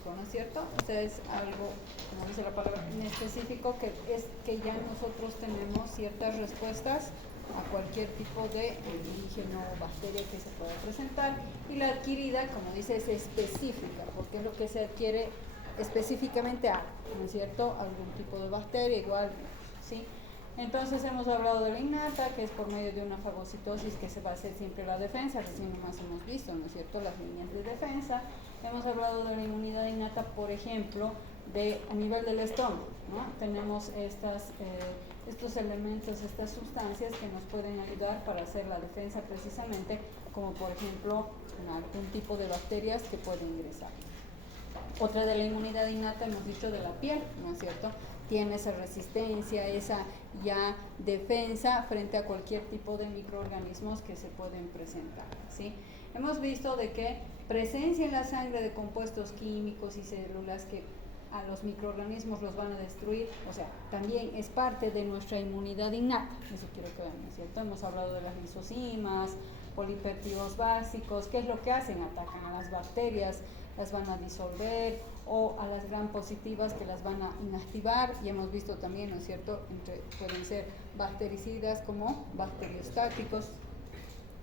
inespecífico, ¿no es cierto? Este es algo, como dice la palabra, inespecífico, que es que ya nosotros tenemos ciertas respuestas a cualquier tipo de antígeno o bacteria que se pueda presentar, y la adquirida, como dice, es específica, porque es lo que se adquiere específicamente a, ¿no es cierto?, algún tipo de bacteria, igual, ¿sí? Entonces hemos hablado de la innata, que es por medio de una fagocitosis que se va a hacer siempre la defensa, recién nomás hemos visto, ¿no es cierto?, las líneas de defensa. Hemos hablado de la inmunidad innata, por ejemplo, a nivel del estómago, ¿no? Tenemos estos elementos, estas sustancias que nos pueden ayudar para hacer la defensa precisamente, como por ejemplo algún tipo de bacterias que pueden ingresar. Otra de la inmunidad innata, hemos dicho, de la piel, ¿no es cierto? Tiene esa resistencia, esa ya defensa frente a cualquier tipo de microorganismos que se pueden presentar, ¿sí? Hemos visto de que presencia en la sangre de compuestos químicos y células que a los microorganismos los van a destruir, o sea, también es parte de nuestra inmunidad innata, eso quiero que vean, ¿no es cierto? Hemos hablado de las lisocimas, polipéptidos básicos, ¿qué es lo que hacen? Atacan a las bacterias, las van a disolver, o a las gram positivas que las van a inactivar, y hemos visto también, ¿no es cierto?, pueden ser bactericidas como bacteriostáticos,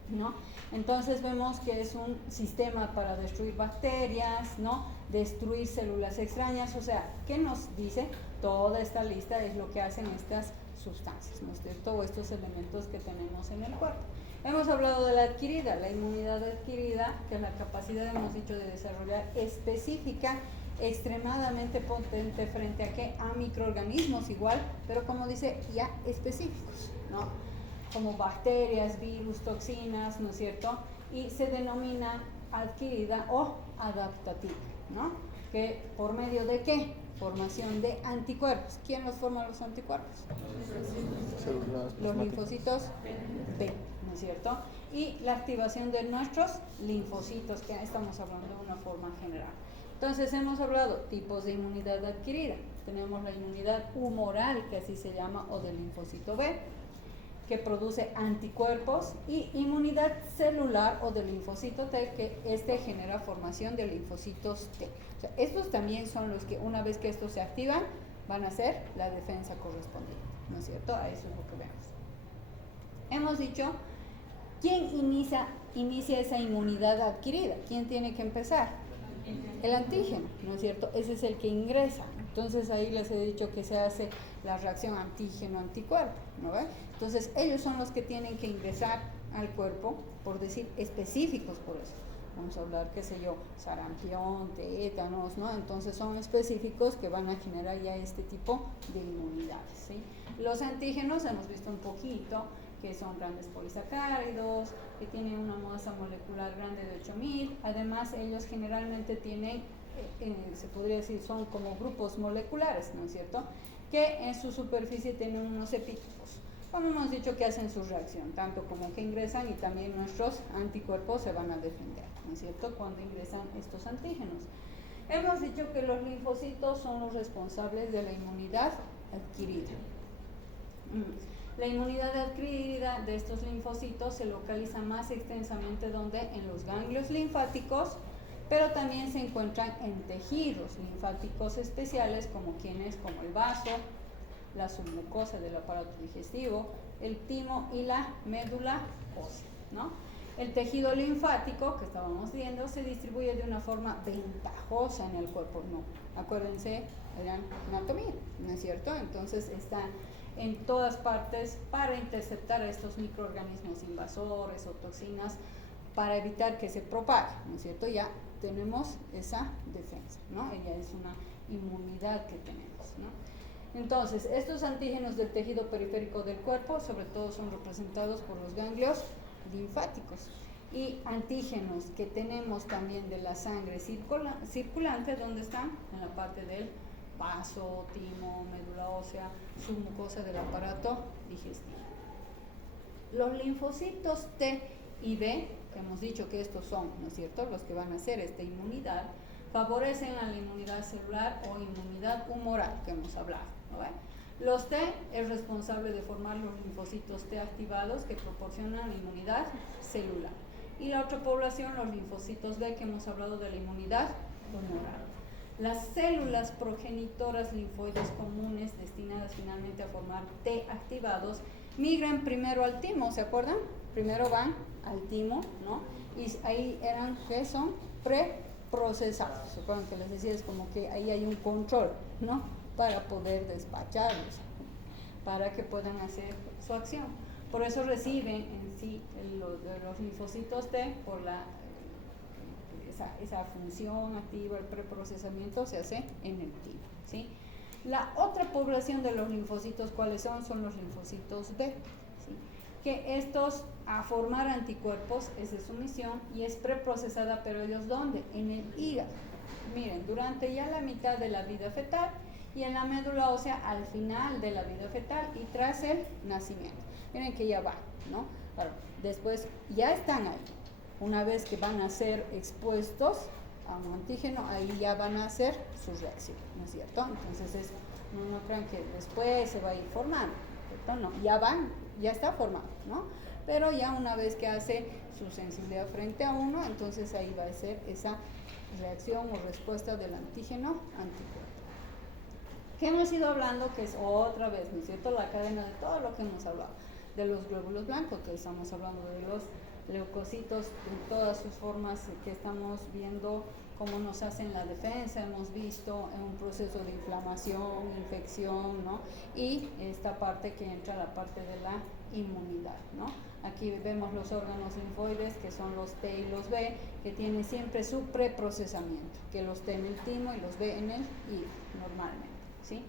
¿no? Entonces vemos que es un sistema para destruir bacterias, ¿no?, destruir células extrañas, o sea, ¿qué nos dice? Toda esta lista es lo que hacen estas sustancias, ¿no es cierto?, o estos elementos que tenemos en el cuerpo. Hemos hablado de la adquirida, la inmunidad adquirida, que es la capacidad, hemos dicho, de desarrollar específica, extremadamente potente frente a ¿qué? A microorganismos igual, pero como dice, ya específicos, ¿no?, como bacterias, virus, toxinas, ¿no es cierto?, y se denomina adquirida o adaptativa, ¿no?, que por medio de ¿qué? Formación de anticuerpos. ¿Quién los forma los anticuerpos? Los linfocitos B, ¿no es cierto? Y la activación de nuestros linfocitos, que estamos hablando de una forma general. Entonces hemos hablado tipos de inmunidad adquirida. Tenemos la inmunidad humoral, que así se llama, o del linfocito B, que produce anticuerpos, y inmunidad celular o del linfocito T, que genera formación de linfocitos T. O sea, estos también son los que, una vez que estos se activan, van a hacer la defensa correspondiente, ¿no es cierto? A eso es lo que vemos. Hemos dicho, ¿quién inicia esa inmunidad adquirida? ¿Quién tiene que empezar? El antígeno, ¿no es cierto? Ese es el que ingresa. Entonces ahí les he dicho que se hace la reacción antígeno-anticuerpo, ¿no ve? Entonces ellos son los que tienen que ingresar al cuerpo, por decir, específicos por eso. Vamos a hablar, qué sé yo, sarampión, tétanos, ¿no? Entonces son específicos que van a generar ya este tipo de inmunidades, ¿sí? Los antígenos hemos visto un poquito, que son grandes polisacáridos, que tienen una masa molecular grande de 8000. Además, ellos generalmente tienen, se podría decir, son como grupos moleculares, ¿no es cierto?, que en su superficie tienen unos epítopos. Como hemos dicho, que hacen su reacción, tanto como que ingresan, y también nuestros anticuerpos se van a defender, ¿no es cierto?, cuando ingresan estos antígenos. Hemos dicho que los linfocitos son los responsables de la inmunidad adquirida. La inmunidad adquirida de estos linfocitos se localiza más extensamente donde, en los ganglios linfáticos, pero también se encuentran en tejidos linfáticos especiales, como el vaso, la submucosa del aparato digestivo, el timo y la médula ósea, ¿no? El tejido linfático, que estábamos viendo, se distribuye de una forma ventajosa en el cuerpo, ¿no? Acuérdense de la anatomía, ¿no es cierto? Entonces están en todas partes para interceptar a estos microorganismos invasores o toxinas, para evitar que se propague, ¿no es cierto? Ya tenemos esa defensa, ¿no? Ella es una inmunidad que tenemos, ¿no? Entonces, estos antígenos del tejido periférico del cuerpo, sobre todo, son representados por los ganglios linfáticos, y antígenos que tenemos también de la sangre circulante, ¿dónde están? En la parte del vaso, timo, médula ósea, submucosa del aparato digestivo. Los linfocitos T y B, que hemos dicho que estos son, ¿no es cierto?, los que van a hacer esta inmunidad, favorecen a la inmunidad celular o inmunidad humoral, que hemos hablado, ¿no ve? Los T es responsable de formar los linfocitos T activados, que proporcionan la inmunidad celular. Y la otra población, los linfocitos B, que hemos hablado de la inmunidad humoral. Las células progenitoras linfoides comunes destinadas finalmente a formar T activados migran primero al timo, ¿se acuerdan? Primero van al timo, ¿no? Y ahí eran, ¿qué son? Preprocesados. ¿Se acuerdan que les decía? Es como que ahí hay un control, ¿no? Para poder despacharlos, para que puedan hacer su acción. Por eso reciben en sí los linfocitos T por esa función activa, el preprocesamiento se hace en el timo, ¿sí? La otra población de los linfocitos, ¿cuáles son? Son los linfocitos B, ¿sí? Que estos, a formar anticuerpos, esa es su misión, y es preprocesada, pero ellos ¿dónde? En el hígado. Miren, durante ya la mitad de la vida fetal y en la médula ósea al final de la vida fetal y tras el nacimiento. Miren que ya va, ¿no? Claro, después ya están ahí. Una vez que van a ser expuestos a un antígeno, ahí ya van a hacer su reacción, ¿no es cierto? Entonces, no crean que después se va a ir formando, ¿cierto? No, ya está formado, ¿no? Pero ya una vez que hace su sensibilidad frente a uno, entonces ahí va a ser esa reacción o respuesta del antígeno anticuerpo. ¿Qué hemos ido hablando? Que es otra vez, ¿no es cierto? La cadena de todo lo que hemos hablado, de los glóbulos blancos, que estamos hablando de los leucocitos en todas sus formas que estamos viendo cómo nos hacen la defensa, hemos visto en un proceso de inflamación, infección, ¿no? Y esta parte que entra, la parte de la inmunidad, ¿no? Aquí vemos los órganos linfoides, que son los T y los B, que tienen siempre su preprocesamiento, que los T en el timo y los B en el hígado, normalmente, ¿sí?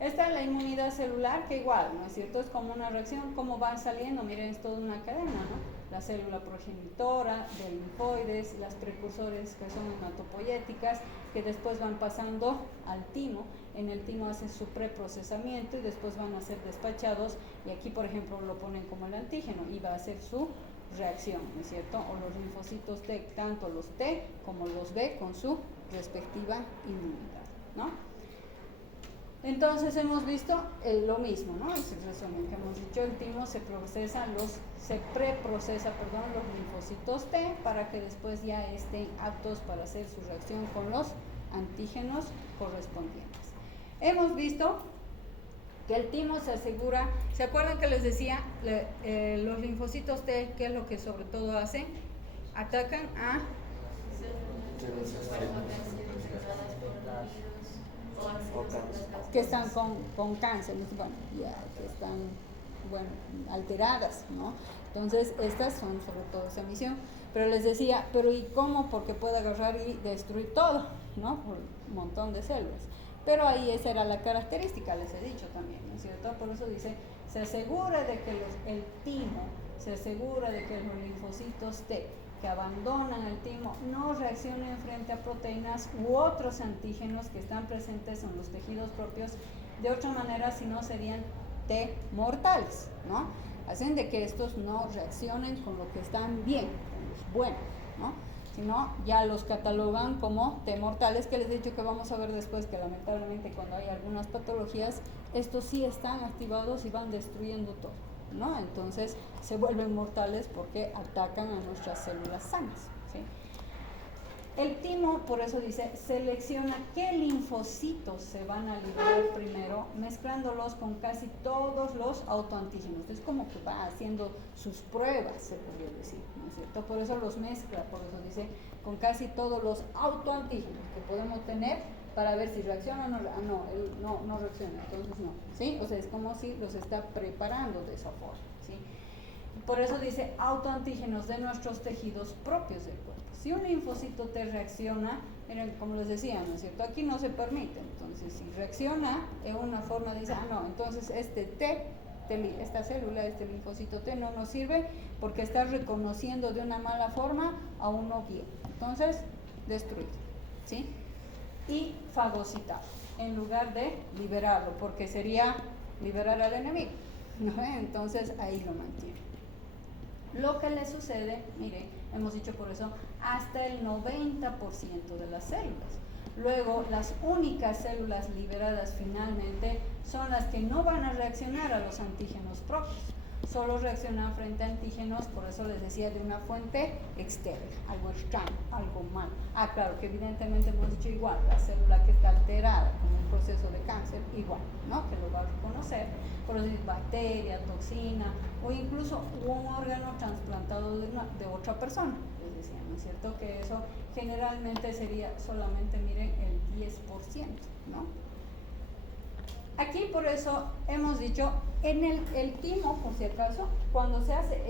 Esta es la inmunidad celular, que igual, ¿no es cierto? Es como una reacción, cómo van saliendo, miren, es toda una cadena, ¿no? La célula progenitora, de linfoides, las precursores que son hematopoyéticas, que después van pasando al timo, en el timo hacen su preprocesamiento y después van a ser despachados, y aquí por ejemplo lo ponen como el antígeno y va a hacer su reacción, ¿no es cierto? O los linfocitos T, tanto los T como los B con su respectiva inmunidad, ¿no? Entonces hemos visto lo mismo, ¿no? Es el resumen que hemos dicho, el timo se preprocesa los linfocitos T para que después ya estén aptos para hacer su reacción con los antígenos correspondientes. Hemos visto que el timo se asegura, ¿se acuerdan que les decía? Los linfocitos T, ¿qué es lo que sobre todo hacen? Atacan a que están con cáncer, bueno, ya que están, bueno, alteradas, ¿no? Entonces, estas son sobre todo esa misión. Pero les decía, pero ¿y cómo? Porque puede agarrar y destruir todo, ¿no? Por un montón de células. Pero ahí esa era la característica, les he dicho también, ¿no es cierto? Por eso dice, se asegura de que el timo, se asegura de que los linfocitos T que abandonan el timo no reaccionen frente a proteínas u otros antígenos que están presentes en los tejidos propios. De otra manera, si no, serían T mortales, ¿no? Hacen de que estos no reaccionen con lo que están bien, con los buenos, ¿no? Sino ya los catalogan como T mortales, que les he dicho que vamos a ver después que lamentablemente cuando hay algunas patologías, estos sí están activados y van destruyendo todo, ¿no? Entonces se vuelven mortales porque atacan a nuestras células sanas, ¿sí? El timo, por eso dice, selecciona qué linfocitos se van a liberar primero, mezclándolos con casi todos los autoantígenos. Es como que va haciendo sus pruebas, se podría decir, ¿no es cierto? Por eso los mezcla, por eso dice, con casi todos los autoantígenos que podemos tener para ver si reacciona o no. No reacciona, entonces no, ¿sí? O sea, es como si los está preparando de esa forma, ¿sí? Por eso dice autoantígenos de nuestros tejidos propios del cuerpo. Si un linfocito T reacciona, miren, como les decía, ¿no es cierto? Aquí no se permite, entonces si reacciona en una forma, dice, no, entonces esta célula, este linfocito T no nos sirve porque está reconociendo de una mala forma a uno bien. Entonces, destruir, ¿sí? Y fagocitar, en lugar de liberarlo, porque sería liberar al enemigo, ¿no? Entonces ahí lo mantiene. Lo que le sucede, mire, hemos dicho por eso, hasta el 90% de las células. Luego, las únicas células liberadas finalmente son las que no van a reaccionar a los antígenos propios. solo reaccionan frente a antígenos, por eso les decía, de una fuente externa, algo extraño, algo malo. Claro, que evidentemente hemos dicho igual, la célula que está alterada con un proceso de cáncer, igual, ¿no? Que lo va a reconocer, por eso es bacteria, toxina, o incluso un órgano trasplantado de otra persona. Les decía, ¿no es cierto? Que eso generalmente sería solamente, miren, el 10%, ¿no? Aquí por eso hemos dicho, en el timo, por si acaso, cuando se hace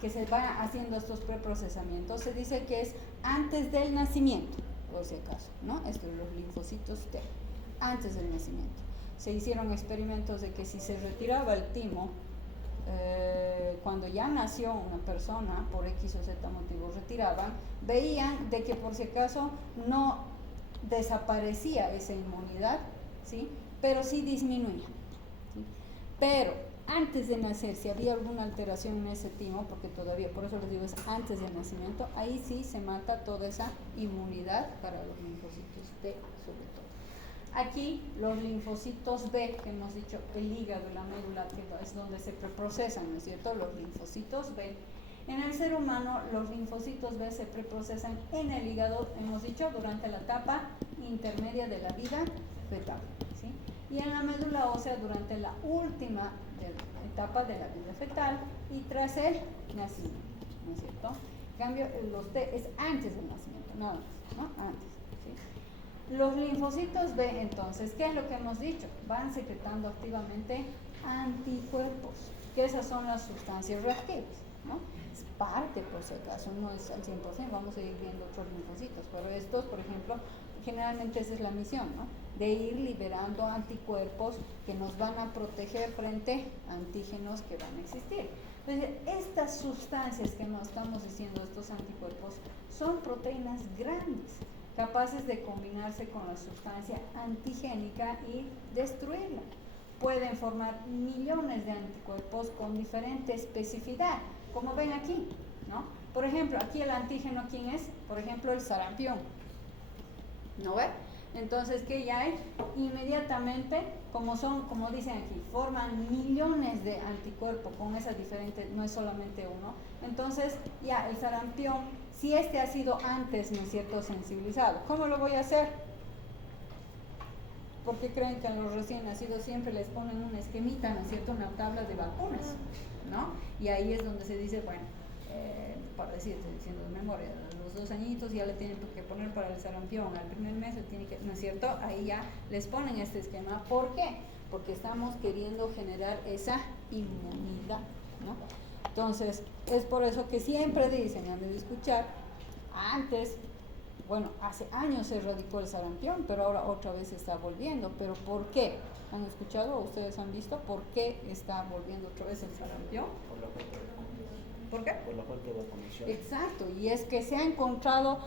que se van haciendo estos preprocesamientos, se dice que es antes del nacimiento, por si acaso, ¿no? Esto es los linfocitos T, antes del nacimiento. Se hicieron experimentos de que si se retiraba el timo, cuando ya nació una persona, por X o Z motivo retiraban, veían de que por si acaso no desaparecía esa inmunidad, ¿sí? Pero sí disminuía, ¿sí? Pero antes de nacer, si había alguna alteración en ese timo, porque todavía, por eso les digo, es antes del nacimiento, ahí sí se mata toda esa inmunidad para los linfocitos T, sobre todo. Aquí los linfocitos B, que hemos dicho, el hígado y la médula, que es donde se preprocesan, ¿no es cierto? Los linfocitos B. En el ser humano, los linfocitos B se preprocesan en el hígado, hemos dicho, durante la etapa intermedia de la vida fetal, ¿sí? Y en la médula ósea durante la última etapa de la vida fetal y tras el nacimiento, ¿no es cierto? En cambio, los T es antes del nacimiento, nada más, ¿no? Antes, ¿sí? Los linfocitos B, entonces, ¿qué es lo que hemos dicho? Van secretando activamente anticuerpos, que esas son las sustancias reactivas, ¿no? Es parte, por si acaso, no es al 100%, vamos a ir viendo otros linfocitos, pero estos, por ejemplo, generalmente esa es la misión, ¿no? De ir liberando anticuerpos que nos van a proteger frente a antígenos que van a existir. Entonces, estas sustancias que nos estamos diciendo, estos anticuerpos, son proteínas grandes, capaces de combinarse con la sustancia antigénica y destruirla. Pueden formar millones de anticuerpos con diferente especificidad, como ven aquí, ¿no? Por ejemplo, aquí el antígeno, ¿quién es? Por ejemplo, el sarampión, ¿no ve? Entonces, ¿qué ya hay? Inmediatamente, como dicen aquí, forman millones de anticuerpos con esas diferentes, no es solamente uno. Entonces, ya el sarampión, si este ha sido antes, ¿no es cierto?, sensibilizado, ¿cómo lo voy a hacer? Porque creen que a los recién nacidos siempre les ponen una esquemita, ¿no es cierto?, una tabla de vacunas, ¿no? Y ahí es donde se dice, bueno, para decirte, diciendo de memoria, a los 2 añitos ya le tienen que poner para el sarampión, al primer mes le tienen que, ¿no es cierto? Ahí ya les ponen este esquema. ¿Por qué? Porque estamos queriendo generar esa inmunidad, ¿no? Entonces, es por eso que siempre dicen, han de escuchar, antes, bueno, hace años se erradicó el sarampión, pero ahora otra vez está volviendo. ¿Pero por qué? ¿Han escuchado? ¿Ustedes han visto por qué está volviendo otra vez el sarampión? ¿Por qué? Por la falta de vacunación. Exacto, y es que se ha encontrado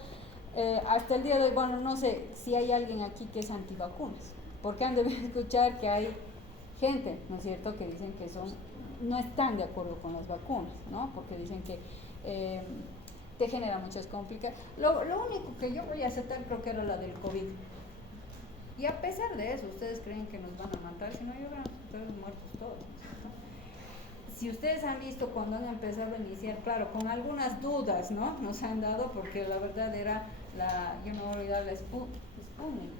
hasta el día de hoy, bueno, no sé si hay alguien aquí que es antivacunas, porque han de escuchar que hay gente, ¿no es cierto?, que dicen que no están de acuerdo con las vacunas, ¿no? Porque dicen que te genera muchas complicaciones. Lo único que yo voy a aceptar creo que era la del COVID. Y a pesar de eso, ustedes creen que nos van a matar, si no, yo van a estar muertos todos, ¿no? Si ustedes han visto cuando han empezado a iniciar, claro, con algunas dudas, ¿no? Nos han dado, porque la verdad era yo me voy a olvidar, la Sputnik,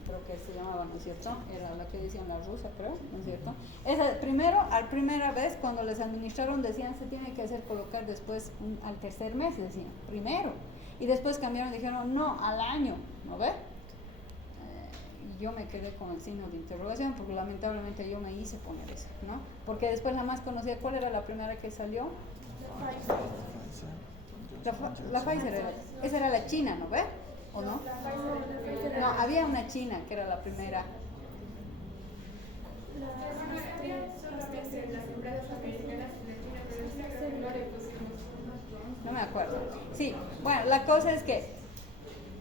creo que se llamaba, ¿no es cierto? Era la que decían la rusa, creo, ¿no es cierto? Esa, primera vez, cuando les administraron, decían, se tiene que hacer colocar después, al tercer mes, decían, primero. Y después cambiaron y dijeron, no, al año, ¿no ve? Yo me quedé con el signo de interrogación porque lamentablemente yo me hice poner eso, ¿no? Porque después la más conocida, ¿cuál era la primera que salió? La Pfizer esa era la china, ¿no ve? ¿O no? No, había una china que era la primera. No me acuerdo. Sí, bueno, la cosa es que,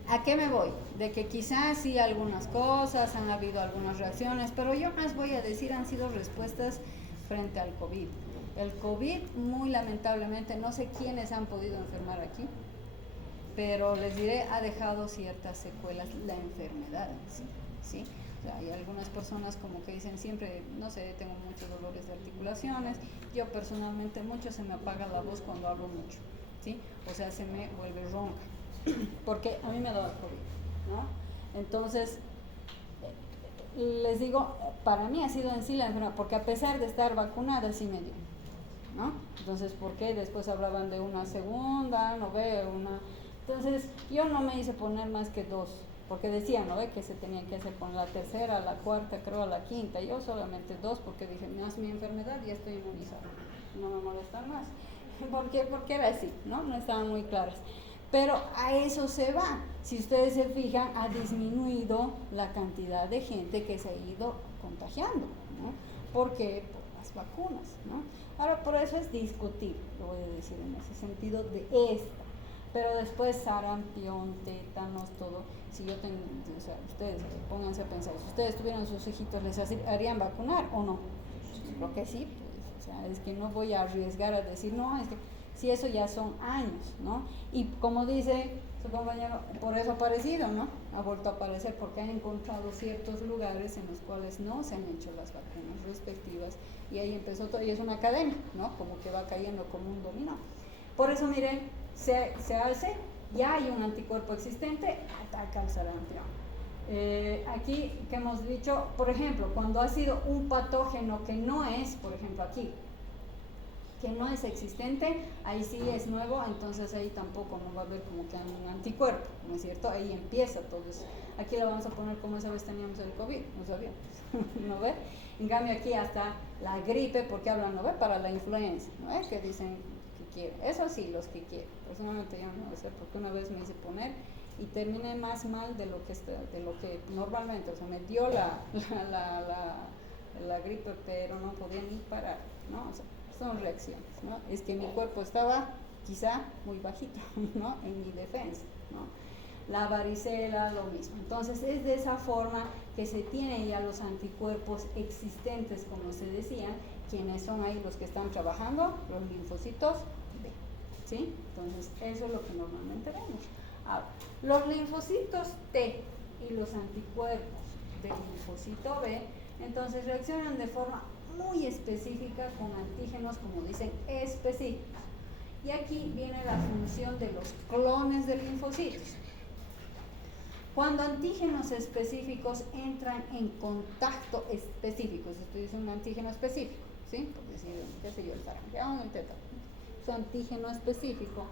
¿a qué me voy? De que quizás sí algunas cosas, han habido algunas reacciones, pero yo más voy a decir han sido respuestas frente al COVID. El COVID, muy lamentablemente, no sé quiénes han podido enfermar aquí, pero les diré, ha dejado ciertas secuelas la enfermedad en sí, ¿sí? O sea, hay algunas personas como que dicen siempre, no sé, tengo muchos dolores de articulaciones. Yo personalmente mucho se me apaga la voz cuando hablo mucho, ¿sí? O sea, se me vuelve ronca, porque a mí me ha dado COVID, ¿no? Entonces, les digo, para mí ha sido en sí la enfermedad, porque a pesar de estar vacunada, sí me dio, ¿no? Entonces, ¿por qué? Después hablaban de una segunda, no ve, una... Entonces, yo no me hice poner más que 2, porque decían, ¿no ve? Que se tenía que hacer con la tercera, la cuarta, creo, la quinta. Yo solamente 2, porque dije, no es mi enfermedad, ya estoy inmunizada, no me molestan más. ¿Por qué? Porque era así, ¿no? No estaban muy claras. Pero a eso se va. Si ustedes se fijan, ha disminuido la cantidad de gente que se ha ido contagiando, ¿no? ¿Por qué? Por las vacunas, ¿no? Ahora, por eso es discutible, lo voy a decir en ese sentido, de esta. Pero después sarampión, tétanos, todo. Si yo tengo, o sea, ustedes pónganse a pensar, si ustedes tuvieran sus hijitos, ¿les harían vacunar o no? Yo creo que sí, pues, o sea, es que no voy a arriesgar a decir, no, es que si eso ya son años, ¿no? Y como dice su compañero, por eso ha aparecido, ¿no? Ha vuelto a aparecer porque han encontrado ciertos lugares en los cuales no se han hecho las vacunas respectivas y ahí empezó todo, y es una cadena, ¿no? Como que va cayendo como un dominó. Por eso, miren, se hace, ya hay un anticuerpo existente, ataca al sarampión. Aquí que hemos dicho, por ejemplo, cuando ha sido un patógeno que no es, por ejemplo aquí, que no es existente, ahí sí es nuevo, entonces ahí tampoco no va a haber como que un anticuerpo, ¿no es cierto? Ahí empieza todo eso. Aquí lo vamos a poner como esa vez teníamos el COVID, no sabíamos, ¿no ve? En cambio aquí hasta la gripe, porque hablan, ¿no ve? Para la influenza, ¿no ve? Que dicen que quieren, eso sí, los que quieren. Personalmente yo no lo sé, porque una vez me hice poner y terminé más mal de lo que normalmente, o sea, me dio la gripe, pero no podía ni parar, ¿no? O sea, son reacciones, ¿no? Es que mi cuerpo estaba quizá muy bajito, ¿no? En mi defensa, ¿no? La varicela, lo mismo. Entonces es de esa forma que se tienen ya los anticuerpos existentes, como se decía, quienes son ahí los que están trabajando, los linfocitos B, ¿sí? Entonces eso es lo que normalmente vemos. Ahora, los linfocitos T y los anticuerpos del linfocito B, entonces reaccionan de forma muy específica con antígenos, como dicen, específicos. Y aquí viene la función de los clones de linfocitos. Cuando antígenos específicos entran en contacto específico, esto es un antígeno específico, ¿sí? Por decir, qué sé yo, el sarampión, el tétano, su antígeno específico,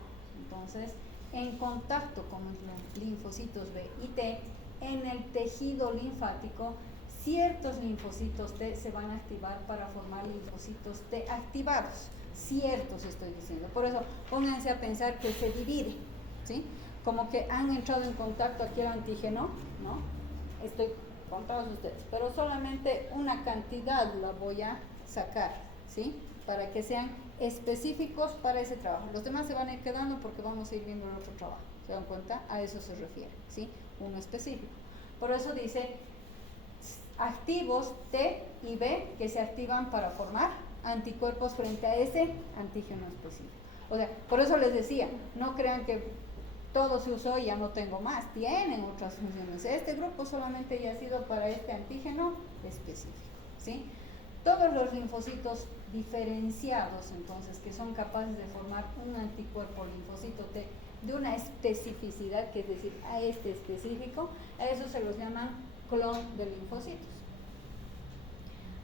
entonces, en contacto con los linfocitos B y T, en el tejido linfático, ciertos linfocitos T se van a activar para formar linfocitos T activados. Ciertos estoy diciendo. Por eso, pónganse a pensar que se divide, ¿sí? Como que han entrado en contacto aquí el antígeno, ¿no? Estoy con todos ustedes, pero solamente una cantidad la voy a sacar, ¿sí? Para que sean específicos para ese trabajo. Los demás se van a ir quedando porque vamos a ir viendo el otro trabajo. ¿Se dan cuenta? A eso se refiere, ¿sí? Uno específico. Por eso dice activos T y B que se activan para formar anticuerpos frente a ese antígeno específico. O sea, por eso les decía, no crean que todo se usó y ya no tengo más, tienen otras funciones. Este grupo solamente ya ha sido para este antígeno específico, ¿sí? Todos los linfocitos diferenciados, entonces, que son capaces de formar un anticuerpo linfocito T de una especificidad, que es decir, a este específico, a eso se los llaman clon de linfocitos.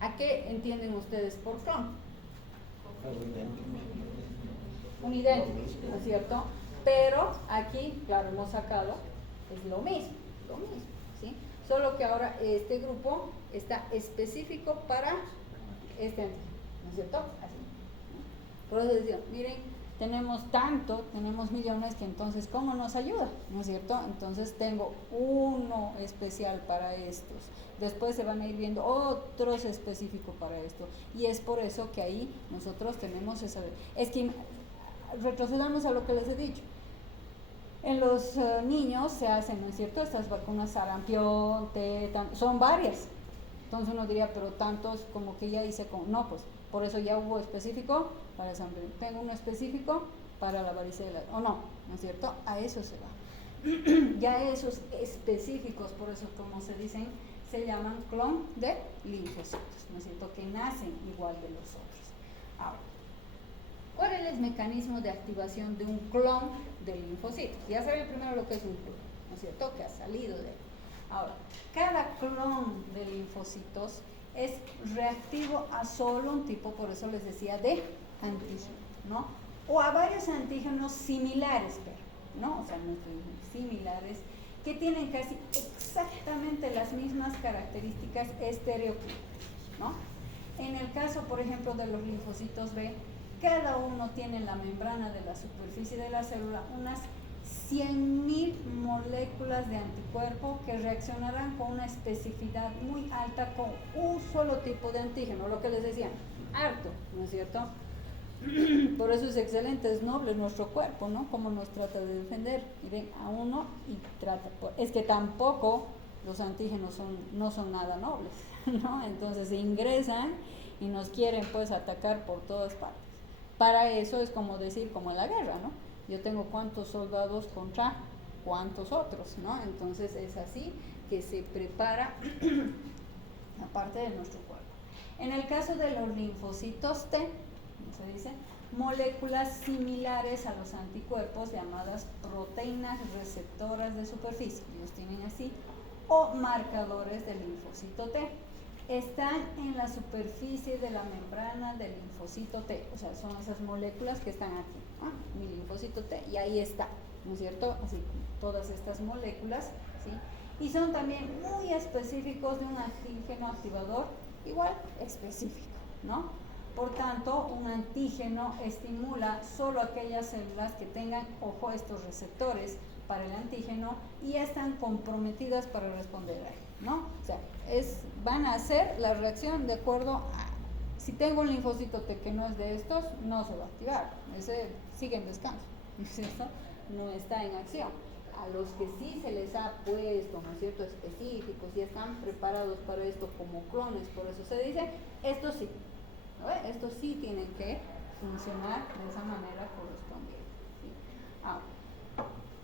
¿A qué entienden ustedes por clon? Un idéntico, ¿no es cierto? Pero aquí, claro, hemos sacado, es lo mismo, ¿sí? Solo que ahora este grupo está específico para este antígeno, ¿no es cierto? Así, ¿no? Por eso decía, miren, tenemos millones, que entonces, ¿cómo nos ayuda? ¿No es cierto? Entonces tengo uno especial para estos, después se van a ir viendo otros específicos para esto, y es por eso que ahí nosotros tenemos esa... Es que retrocedamos a lo que les he dicho. En los niños se hacen, ¿no es cierto?, estas vacunas sarampión, tétano, son varias. Entonces uno diría, pero tantos como que ya hice con... No, pues, por eso ya hubo específico para el sarampión. Tengo uno específico para la varicela, ¿o no? ¿No es cierto? A eso se va. Ya esos específicos, por eso como se dicen, se llaman clon de linfocitos, ¿no es cierto?, que nacen igual de los otros. Ahora, ¿cuál es el mecanismo de activación de un clon de linfocitos? Ya saben primero lo que es un clon, ¿no es cierto?, que ha salido de él. Ahora, cada clon de linfocitos es reactivo a solo un tipo, por eso les decía, de antígeno, ¿no? O a varios antígenos similares, pero, ¿no? O sea, no similares, que tienen casi exactamente las mismas características estereoquímicas, ¿no? En el caso, por ejemplo, de los linfocitos B, cada uno tiene en la membrana de la superficie de la célula unas 100.000 moléculas de anticuerpo que reaccionarán con una especificidad muy alta con un solo tipo de antígeno, lo que les decía, harto, ¿no es cierto? Por eso es excelente, es noble nuestro cuerpo, ¿no? Cómo nos trata de defender. Miren, a uno y trata, es que tampoco los antígenos no son nada nobles, ¿no? Entonces se ingresan y nos quieren pues atacar por todas partes. Para eso es como decir, como en la guerra, ¿no? Yo tengo cuántos soldados contra cuántos otros, ¿no? Entonces es así que se prepara la parte de nuestro cuerpo. En el caso de los linfocitos T, se dice, moléculas similares a los anticuerpos llamadas proteínas receptoras de superficie, ellos tienen así, o marcadores del linfocito T. Están en la superficie de la membrana del linfocito T, o sea, son esas moléculas que están aquí, ¿no? Mi linfocito T, y ahí está, ¿no es cierto? Así, todas estas moléculas, ¿sí? Y son también muy específicos de un antígeno activador, igual específico, ¿no? Por tanto, un antígeno estimula solo aquellas células que tengan, ojo, estos receptores para el antígeno y están comprometidas para responder a él, ¿no? O sea, van a hacer la reacción de acuerdo a, si tengo un linfocito T que no es de estos, no se va a activar, ese sigue en descanso, ¿no es cierto? No está en acción. A los que sí se les ha puesto, ¿no es cierto?, específicos y están preparados para esto como clones, por eso se dice, estos sí. Estos sí tienen que funcionar de esa manera correspondiente, ¿sí? Ahora,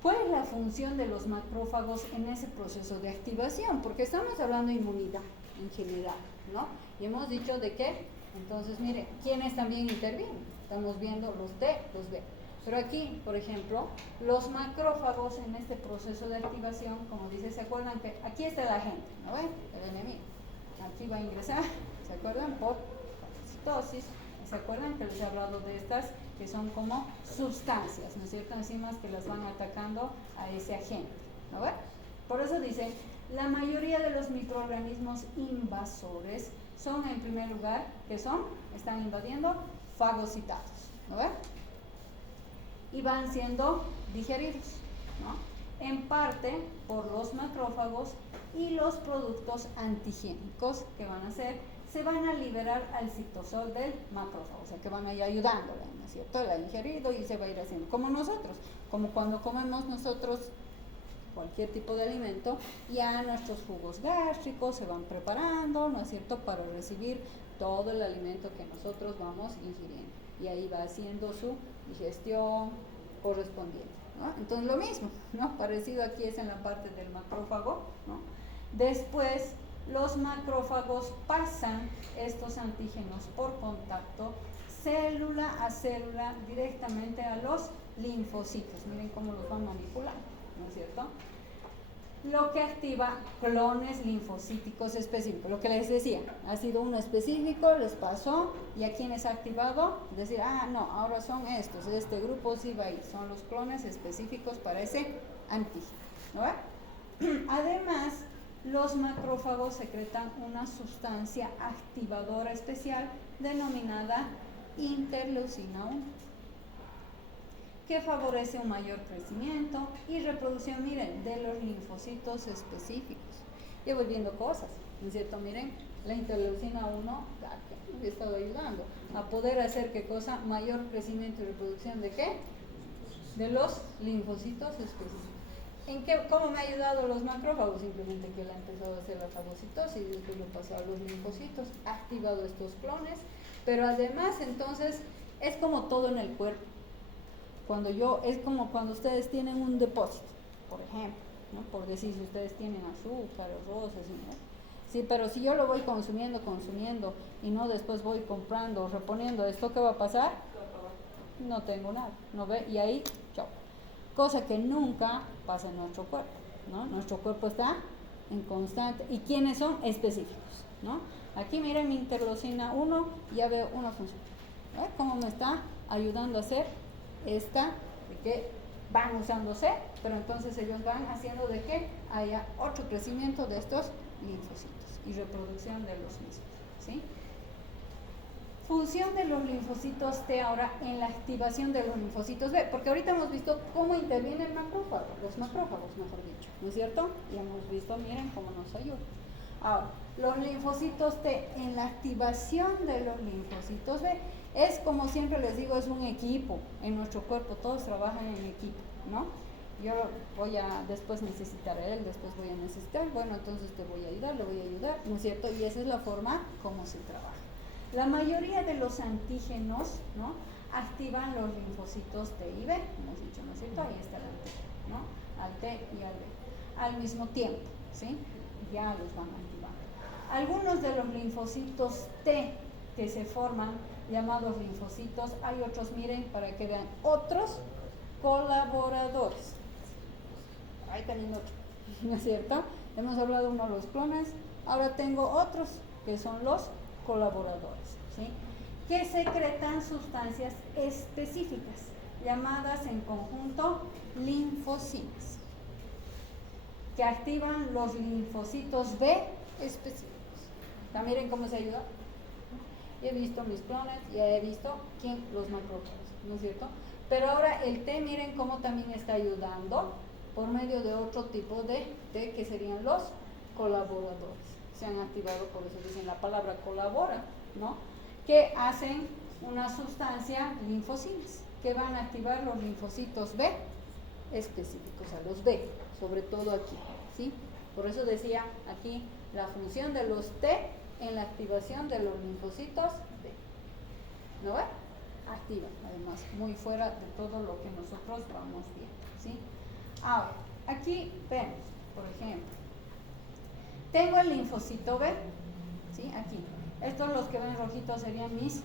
¿cuál es la función de los macrófagos en ese proceso de activación? Porque estamos hablando de inmunidad en general, ¿no? Y hemos dicho de qué. Entonces, mire, ¿quiénes también intervienen? Estamos viendo los T, los B. Pero aquí, por ejemplo, los macrófagos en este proceso de activación, como dice, ¿se acuerdan que aquí está el agente, ¿no ven? El enemigo. Aquí va a ingresar, ¿se acuerdan? Por fagocitosis. ¿Se acuerdan que les he hablado de estas que son como sustancias, ¿no es cierto? Enzimas que las van atacando a ese agente, ¿no ven? Por eso dicen, la mayoría de los microorganismos invasores son, en primer lugar, ¿qué son? Están invadiendo fagocitados, ¿no ven? Y van siendo digeridos, ¿no? En parte por los macrófagos y los productos antigénicos que van a hacer, se van a liberar al citosol del macrófago, o sea que van a ir ayudándole, ¿no es cierto? La ha ingerido y se va a ir haciendo, como nosotros, como cuando comemos nosotros cualquier tipo de alimento, ya nuestros jugos gástricos se van preparando, ¿no es cierto?, para recibir todo el alimento que nosotros vamos ingiriendo, y ahí va haciendo su digestión correspondiente, ¿no? Entonces lo mismo, ¿no? Parecido aquí es en la parte del macrófago, ¿no? Después los macrófagos pasan estos antígenos por contacto célula a célula directamente a los linfocitos. Miren cómo los van manipulando, ¿no es cierto? Lo que activa clones linfocíticos específicos. Lo que les decía, ha sido uno específico, les pasó, y a quienes ha activado, decir, no, ahora son estos, este grupo sí va ahí, son los clones específicos para ese antígeno, ¿no? Además, los macrófagos secretan una sustancia activadora especial denominada interleucina 1, que favorece un mayor crecimiento y reproducción, miren, de los linfocitos específicos. Ya voy viendo cosas, ¿no es cierto? Miren, la interleucina 1 me ha estado ayudando a poder hacer, ¿qué cosa? Mayor crecimiento y reproducción ¿de qué? De los linfocitos específicos. ¿Cómo me ha ayudado los macrófagos? Simplemente que él ha empezado a hacer la fagocitosis y después lo pasó a los linfocitos, ha activado estos clones, pero además entonces es como todo en el cuerpo. Es como cuando ustedes tienen un depósito, por ejemplo, ¿no? Por decir, si ustedes tienen azúcar o rosas, ¿no? Sí, pero si yo lo voy consumiendo y no después voy comprando, reponiendo, ¿esto qué va a pasar? No tengo nada, ¿no ve? Y ahí, chao. Cosa que nunca pasa en nuestro cuerpo, ¿no? Nuestro cuerpo está en constante. ¿Y quiénes son? Específicos, ¿no? Aquí miren mi interleucina 1, ya veo una función. ¿Ve cómo me está ayudando a hacer esta? De que van usándose, pero entonces ellos van haciendo de que haya otro crecimiento de estos linfocitos y reproducción de los mismos, ¿sí? Función de los linfocitos T ahora en la activación de los linfocitos B, porque ahorita hemos visto cómo interviene el macrófago, los macrófagos, mejor dicho, ¿no es cierto? Y hemos visto, miren, cómo nos ayuda. Ahora, los linfocitos T en la activación de los linfocitos B es, como siempre les digo, es un equipo en nuestro cuerpo, todos trabajan en equipo, ¿no? Yo voy a después necesitar a él, después voy a necesitar, bueno, entonces te voy a ayudar, le voy a ayudar, ¿no es cierto? Y esa es la forma como se trabaja. La mayoría de los antígenos, ¿no?, activan los linfocitos T y B, hemos dicho, ¿no es cierto? Ahí está el antígeno, ¿no? Al T y al B, al mismo tiempo, ¿sí? Ya los van activando. Algunos de los linfocitos T que se forman, llamados linfocitos, hay otros, miren, para que vean, otros colaboradores. Ahí también otro, ¿no es cierto? Hemos hablado de uno de los clones, ahora tengo otros que son los colaboradores, ¿sí?, que secretan sustancias específicas llamadas en conjunto linfocinas, que activan los linfocitos B específicos. ¿Ya miren cómo se ayuda? He visto mis clones, ya he visto quién, los macrófagos, ¿no es cierto? Pero ahora el T, miren cómo también está ayudando por medio de otro tipo de T, que serían los colaboradores. Se han activado, por eso dicen la palabra colabora, ¿no? Que hacen una sustancia, linfocinas, que van a activar los linfocitos B específicos, a los B, sobre todo aquí, ¿sí? Por eso decía aquí la función de los T en la activación de los linfocitos B. ¿No ve? Activa, además, muy fuera de todo lo que nosotros vamos viendo, ¿sí? Ahora, aquí vemos, por ejemplo, tengo el linfocito B, ¿sí? Aquí. Estos, los que ven rojitos, serían mis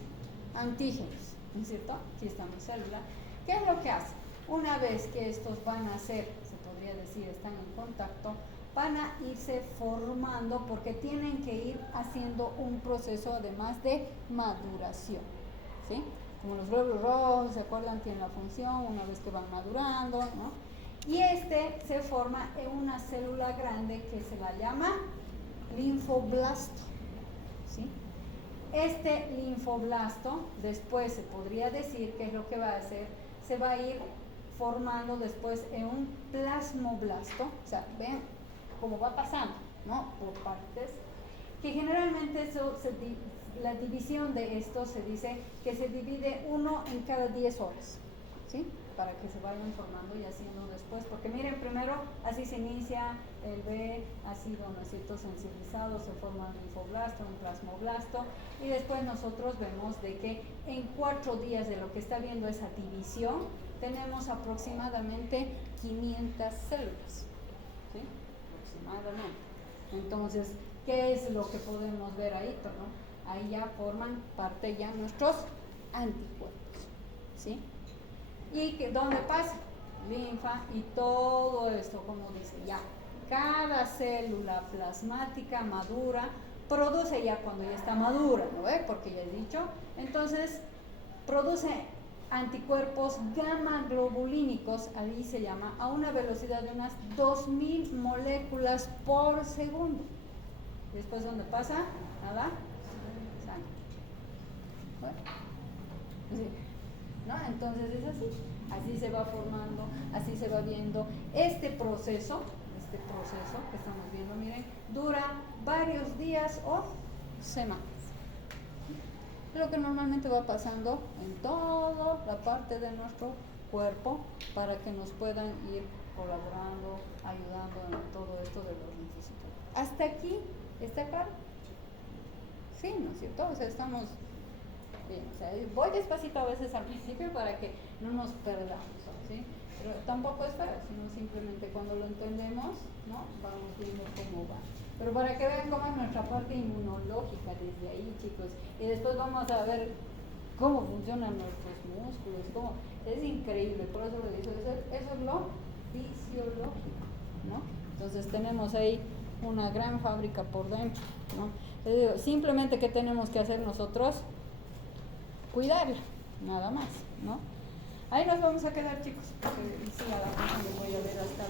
antígenos, ¿no es cierto? Aquí está mi célula. ¿Qué es lo que hace? Una vez que estos van a ser, se podría decir, están en contacto, van a irse formando porque tienen que ir haciendo un proceso además de maduración, ¿sí? Como los glóbulos rojos, ¿se acuerdan? Tienen la función una vez que van madurando, ¿no? Y este se forma en una célula grande que se la llama linfoblasto, ¿sí? Este linfoblasto, después se podría decir que es lo que va a hacer, se va a ir formando después en un plasmoblasto, o sea, ven cómo va pasando, ¿no?, por partes, que generalmente eso la división de esto se dice que se divide uno en cada 10 horas, ¿sí?, para que se vayan formando y haciendo después, porque miren, primero así se inicia el B, ha sido, ¿no es cierto?, sensibilizado, se forma un linfoblasto, un plasmoblasto, y después nosotros vemos de que en 4 días de lo que está viendo esa división, tenemos aproximadamente 500 células, ¿sí?, aproximadamente. Entonces, ¿qué es lo que podemos ver ahí? ¿No? Ahí ya forman parte ya nuestros anticuerpos, ¿sí? ¿Y que dónde pasa? Linfa y todo esto, como dice, ya cada célula plasmática madura produce, ya cuando ya está madura, ¿no ve? Porque ya he dicho, entonces produce anticuerpos gamma globulínicos, ahí se llama, a una velocidad de unas 2000 moléculas por segundo. Después, ¿dónde pasa? Nada, sangre. ¿Bueno? Sí. ¿No? Entonces es así se va formando, así se va viendo. Este proceso que estamos viendo, miren, dura varios días o semanas. Lo que normalmente va pasando en toda la parte de nuestro cuerpo para que nos puedan ir colaborando, ayudando en todo esto de los linfocitos. ¿Hasta aquí está claro? Sí, ¿no es cierto? O sea, estamos bien, o sea, voy despacito a veces al principio para que no nos perdamos, ¿sí? Pero tampoco es feo, sino simplemente cuando lo entendemos, ¿no?, vamos viendo cómo va. Pero para que vean cómo es nuestra parte inmunológica desde ahí, chicos. Y después vamos a ver cómo funcionan nuestros músculos, es increíble, por eso lo digo, eso es lo fisiológico, ¿no? Entonces tenemos ahí una gran fábrica por dentro, ¿no? Les digo, simplemente ¿qué tenemos que hacer nosotros? Cuidarla, nada más, ¿no? Ahí nos vamos a quedar, chicos, porque sí, a la próxima voy a ver hasta la